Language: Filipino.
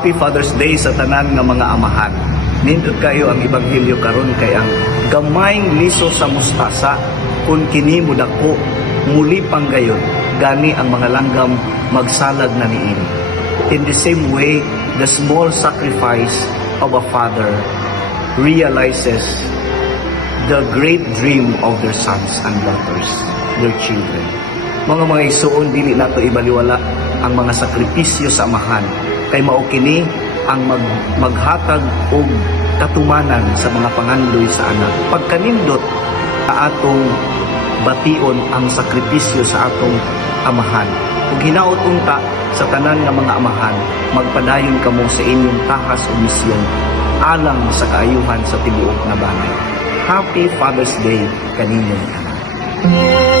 Happy Father's Day sa tanan nga mga amahan. Nindot kayo ang ebanghelyo karon kay ang gamayng liso sa mustasa kun kini mudako muli panggayon gani ang mga langgam magsalag na niini. In the same way, the small sacrifice of a father realizes the great dream of their sons and daughters, their children. Mga igsoon, dili nato ibaliwala ang mga sakripisyo sa amahan kay mao kini ang maghatag og katumanan sa mga pangandoy sa anak. Pagkanindot sa atong bation ang sakripisyo sa atong amahan. Kung hinaot unta sa tanan nga mga amahan, magpadayon kamo sa inyong tahas o misyon alang sa kaayuhan sa tibuok nga banay. Happy Father's Day kaninyong anak.